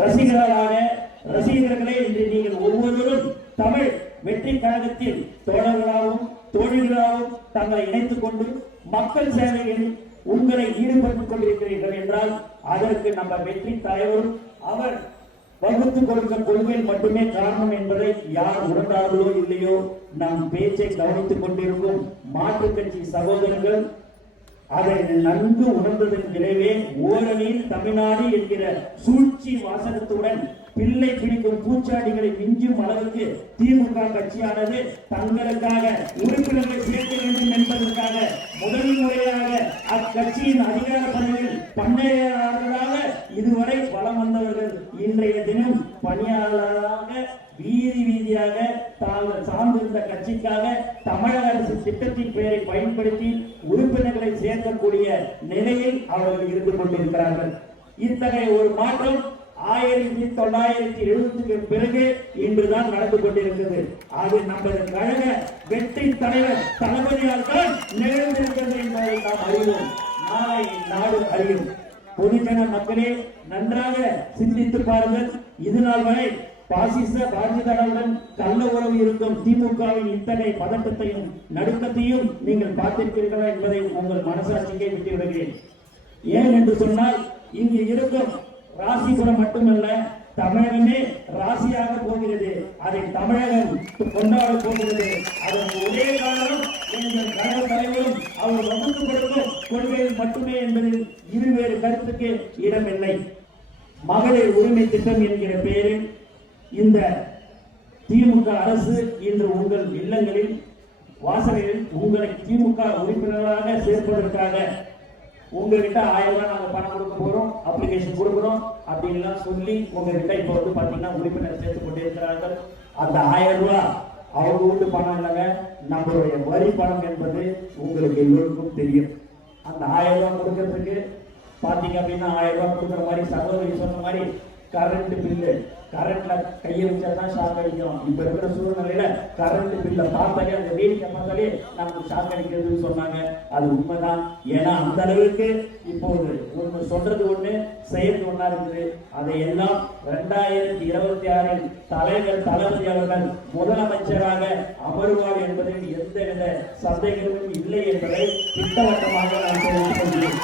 ரசிகர்களே, இன்று நீங்கள் ஒவ்வொருவரும் தமிழ் வெற்றி கழகத்தில் தோழர்களாகவும் தோழிகளாகவும் தங்களை இணைத்துக் கொண்டு மக்கள் சேவையில் உங்களை ஈடுபட்டுக் கொண்டிருக்கிறீர்கள் என்றால் அதற்கு நம்ம வெற்றி தலைவரும் அவர் வகுத்து கொடுக்கும் கொள்கையில் மட்டுமே காரணம் என்பதை யார் உணர்ந்தார்களோ இல்லையோ நம் பேச்சை கவனித்துக் கொண்டிருக்கும் மாற்றுக் கட்சி சகோதரர்கள் அதை நன்கு உணர்ந்ததன் விளைவே ஓரணியில் தமிழ்நாடு என்கிற சூழ்ச்சி வாசகத்துடன் பிள்ளை பிடிக்கும் பூச்சாடிகளை மிஞ்சும் அளவுக்கு திமுக கட்சியானது தங்களுக்காக உறுப்பினர்களை சேர்க்க வேண்டும் என்பதற்காக முதல் முறையாக அக்கட்சியின் அதிகார பதவியில் பணியாளர்களாக இதுவரை வலம் வந்தவர்கள் இன்றைய தினம் பணியாளராக வீதி வீதியாக தாங்கள் சார்ந்திருந்த கட்சிக்காக தமிழக அரசு திட்டத்தின் பெயரை பயன்படுத்தி உறுப்பினர்களை சேர்க்கக்கூடிய நிலையில் அவர்கள் இருந்து கொண்டிருக்கிறார்கள். இத்தகைய ஒரு மாற்றம் 1970க்கு பிறகு இன்றுதான் நடந்து கொண்டிருக்கிறது. அது நமது கழக வெற்றி தலைவர் தளபதியால் தான் நிகழ்ந்திருக்கிறது என்பதை நாம் அறிவோம். நாளை நாடு அறியும். பொதுஜன மக்களே, நன்றாக சிந்தித்து பாருங்கள். இதுநாள் வரை பாசிச பாஜகவுடன் கள்ள உறவு இருக்கும் திமுகவின் இத்தகைய பதட்டத்தையும் நடுக்கத்தையும் நீங்கள் பார்த்திருக்கிறீர்களா என்பதை உங்கள் மனசாட்சிக்கே விட்டு விடுகிறேன். ஏன் என்று சொன்னால் இங்கு இருக்கும் ராசிபுரம் மட்டுமல்ல, தமிழகமே ராசியாக போகிறது. அதை தமிழகம் கொண்டாட போகிறது. அதற்கு ஒரே காரணம் எங்கள் கழக தலைவரும் அவர் வகுத்து கொடுக்கும் கொள்கையில் மட்டுமே என்பதில் இருவேறு கருத்துக்கு இடமில்லை. மகளிர் உரிமை திட்டம் என்கிற பெயரில் இந்த திமுக அரசு இன்று உங்கள் இல்லங்களில் வாசலில் உங்களை திமுக உறுப்பினராக சேர்ப்பதற்காக உங்ககிட்ட 1000 ரூபாய் நாங்க பணம் கொடுக்க போறோம், அப்ளிகேஷன் கொடுக்கிறோம் அப்படின்லாம் சொல்லி உங்ககிட்ட இப்ப வந்து பாத்தீங்கன்னா உறுப்பினர் சேர்த்து கொண்டே இருக்கிறார்கள். அந்த 1000 ரூபாய் அவங்க வீட்டு பணம் இல்லைங்க, நம்மளுடைய வரி பணம் என்பது உங்களுக்கு எல்லோருக்கும் தெரியும். அந்த 1000 ரூபாய் கொடுக்கறதுக்கு பாத்தீங்க அப்படின்னா 1000 ரூபாய் கொடுக்குற மாதிரி சகோதரி சொன்ன மாதிரி கரண்ட் பில்லு, கரண்ட்ல கையை வச்சாதான் ஷாக் அடிக்கும். இப்ப இருக்கிற சூழ்நிலையில கரண்ட் பில்ல பார்த்தாலே அந்த வேடிக்கை பார்த்தாலே நமக்கு ஷாக் அடிக்கிறதுன்னு சொன்னாங்க. அது உண்மைதான். ஏன்னா அந்த அளவுக்கு இப்போது ஒண்ணு சொல்றது ஒண்ணு செய்யறது ஒண்ணா இருக்குது. அதையெல்லாம் 2026 தலைவர் தளபதி அவர்கள் முதலமைச்சராக அமருவார் என்பதில் எந்தவித சந்தேகமும் இல்லை என்பதை திட்டவட்டமாக நான் தெரிவித்துக் கொள்கிறேன்.